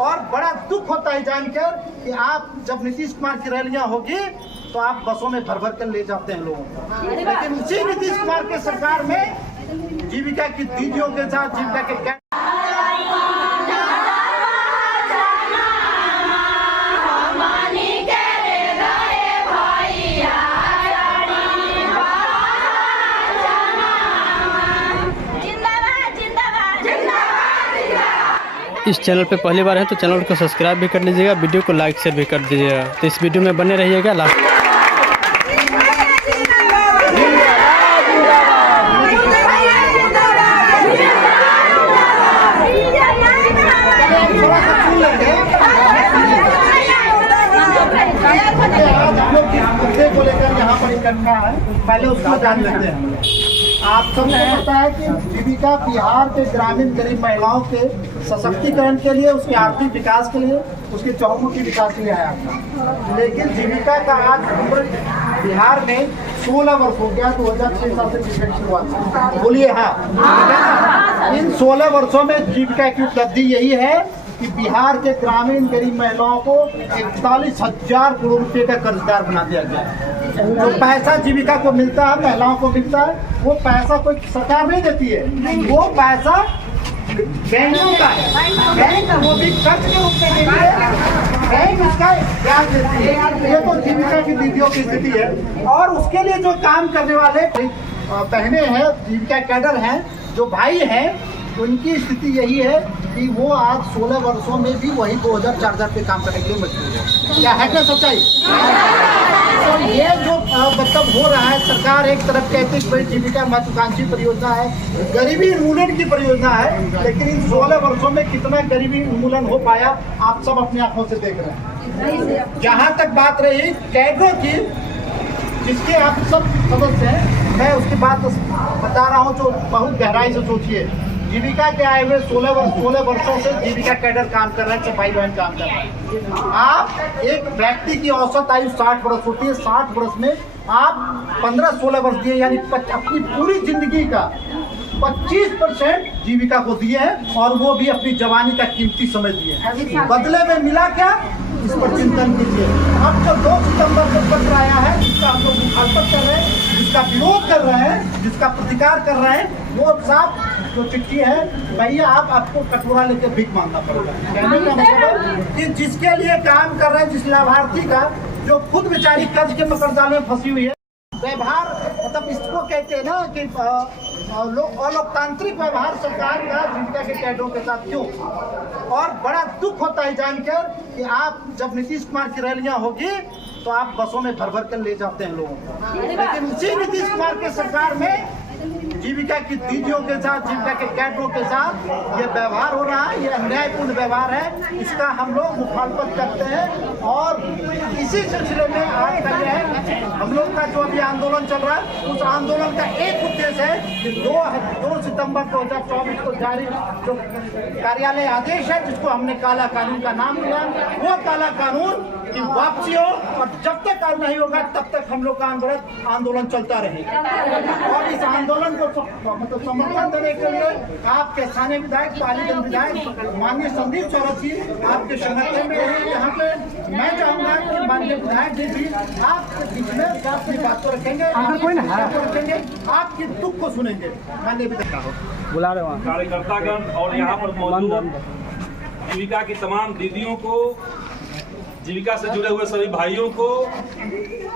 और बड़ा दुख होता है जानकर कि आप जब नीतीश कुमार की रैलियां होगी तो आप बसों में भर भर कर ले जाते हैं लोगों को, लेकिन उसी नीतीश कुमार के सरकार में जीविका की दीदियों के साथ जीविका के इस चैनल पे पहली बार है तो चैनल को सब्सक्राइब भी कर लीजिएगा, वीडियो को लाइक शेयर भी कर दीजिएगा। तो इस वीडियो में बने रहिएगा लास्ट। को लेकर यहाँ पर इकट्ठा है, पहले उसको जान लेते हैं। आप सबको पता है कि जीविका बिहार के ग्रामीण गरीब महिलाओं के सशक्तिकरण के लिए, उसके आर्थिक विकास के लिए, उसके चहुमुखी विकास के लिए आया था। लेकिन जीविका का आज उम्र बिहार में 16 वर्ष हो गया। 2006 साल से शुरुआत, बोलिए हाँ। इन 16 वर्षों में जीविका की उपलब्धि यही है कि बिहार के ग्रामीण गरीब महिलाओं को 41,000 करोड़ रुपए का कर्जदार बना दिया गया। जो पैसा जीविका को मिलता है, महिलाओं को मिलता है, वो पैसा कोई सरकार नहीं देती है, वो पैसा बैंकों का है। बैंक वो भी कर्ज के रूप में देती है, बैंक उसका ब्याज देती है। ये तो जीविका की दीदियों की स्थिति है। और उसके लिए जो काम करने वाले बहनें हैं, जीविका कैडर हैं, जो भाई हैं, उनकी स्थिति यही है कि वो आज 16 वर्षों में भी वही 2,000-4,000 पे काम करने के लिए मजबूर है। क्या है क्या सच्चाई? तो ये जो मतलब हो रहा है, सरकार एक तरफ कहती है बड़ी जीविका महत्वाकांक्षी परियोजना है, गरीबी उन्मूलन की परियोजना है, लेकिन इन 16 वर्षों में कितना गरीबी उन्मूलन हो पाया आप सब अपनी आंखों से देख रहे हैं। जहाँ तक बात रही कैडरों की, जिसके आप सब सदस्य हैं, मैं उसकी बात बता रहा हूँ जो बहुत गहराई से सोचिए। जीविका के आए हुए 16 वर्षों से जीविका कैडर काम कर रहे हैं, सफाई बहन काम कर रहे हैं। आप एक व्यक्ति की औसत आयु 60 वर्ष होती है, 60 वर्ष में आप 15-16 वर्ष दिए, यानी अपनी पूरी जिंदगी का 25% जीविका को दिए हैं, और वो भी अपनी जवानी का कीमती समय दिए। बदले में मिला क्या, इस पर चिंतन कीजिए। अब जो 2 सितंबर को पत्र आया है, जिसका हम लोग मुखालफत कर रहे हैं, जिसका विरोध कर रहे हैं, जिसका प्रतिकार कर रहे हैं, वो साफ जो चिट्ठी है, भैया आपको कटोरा लेकर भीख मांगना पड़ेगा। कहने का मतलब कि जिसके लिए काम कर रहे हैं, जिस लाभार्थी का जो खुद बेचारी कर्ज के मकरजाल में फंसी हुई है, व्यवहार मतलब इसको कहते हैं ना कि अलोकतांत्रिक व्यवहार सरकार का जीविका के कैडरों के साथ क्यों। और बड़ा दुख होता है जानकर कि आप जब नीतीश कुमार की रैलियां होगी तो आप बसों में भर भर कर ले जाते हैं लोगों को, लेकिन उसी नीतीश कुमार के सरकार में जीविका की दीदियों के साथ, जीविका के कैडरों के साथ ये व्यवहार हो रहा है। ये अन्यायपूर्ण व्यवहार है, इसका हम लोग मुखालफत करते हैं। और इसी सिलसिले में आज का यह है, हम लोग का जो अभी आंदोलन चल रहा है, उस आंदोलन का एक उद्देश्य है कि 2 सितंबर 2024 को जारी जो कार्यालय आदेश है, जिसको हमने काला कानून का नाम दिया, वो काला कानून की वापसी हो, और जब तक काम नहीं होगा तब तक हम लोग का आंदोलन चलता रहेगा। और इस आंदोलन को मतलब समर्थन देने के लिए आपके स्थानीय विधायक, पालीगंज विधायक माननीय संदीप सौरभ जी आपके समर्थन में हैं। यहाँ पे मैं चाहूँगा कि माननीय विधायक जी भी आपके बीच में अपनी बात को रखेंगे, आपकी दुख को सुनेंगे। माननीय विधायक बुला रहे हैं कार्यकर्तागण और यहाँ पर मौजूद जीविका की तमाम दीदियों को, जीविका से जुड़े हुए सभी भाइयों को,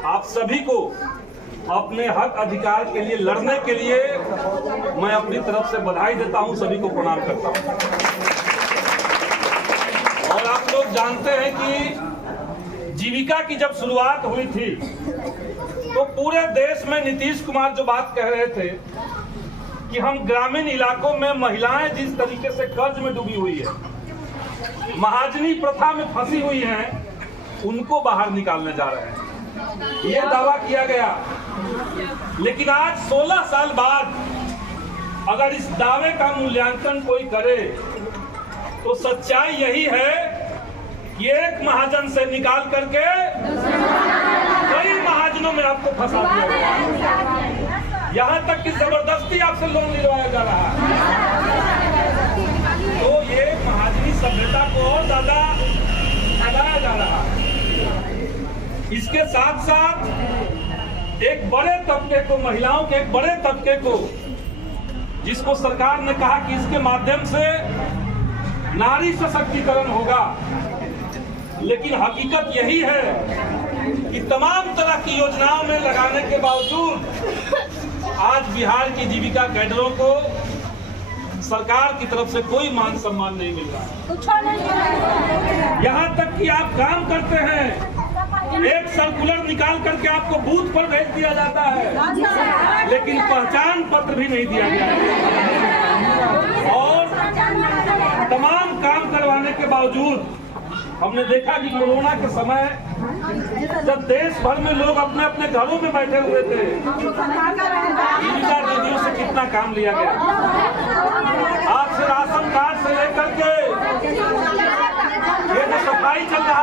आप सभी को अपने हक अधिकार के लिए लड़ने के लिए मैं अपनी तरफ से बधाई देता हूं, सभी को प्रणाम करता हूं। और आप लोग जानते हैं कि जीविका की जब शुरुआत हुई थी तो पूरे देश में नीतीश कुमार जो बात कह रहे थे कि हम ग्रामीण इलाकों में महिलाएं जिस तरीके से कर्ज में डूबी हुई है, महाजनी प्रथा में फंसी हुई हैं, उनको बाहर निकालने जा रहे हैं, ये दावा किया गया। लेकिन आज 16 साल बाद अगर इस दावे का मूल्यांकन कोई करे तो सच्चाई यही है कि एक महाजन से निकाल करके कई महाजनों में आपको फंसा दिया गया। यहाँ तक कि जबरदस्ती आपसे लोन दिलवाया जा रहा है। तो ये महाजनी सभ्यता को और ज्यादा बढ़ाया जा रहा है। इसके साथ साथ एक बड़े तबके को, महिलाओं के एक बड़े तबके को, जिसको सरकार ने कहा कि इसके माध्यम से नारी सशक्तिकरण होगा, लेकिन हकीकत यही है कि तमाम तरह की योजनाओं में लगाने के बावजूद आज बिहार की जीविका कैडरों को सरकार की तरफ से कोई मान सम्मान नहीं मिल रहा है। यहाँ तक कि आप काम करते हैं, एक सर्कुलर निकाल करके आपको बूथ पर भेज दिया जाता है, लेकिन पहचान पत्र भी नहीं दिया गया है। और तमाम काम करवाने के बावजूद हमने देखा कि कोरोना के समय जब देश भर में लोग अपने अपने घरों में बैठे हुए थे, जीविका दीदियों से कितना काम लिया गया। आज से राशन कार्ड से लेकर के ये जो सफाई चल रहा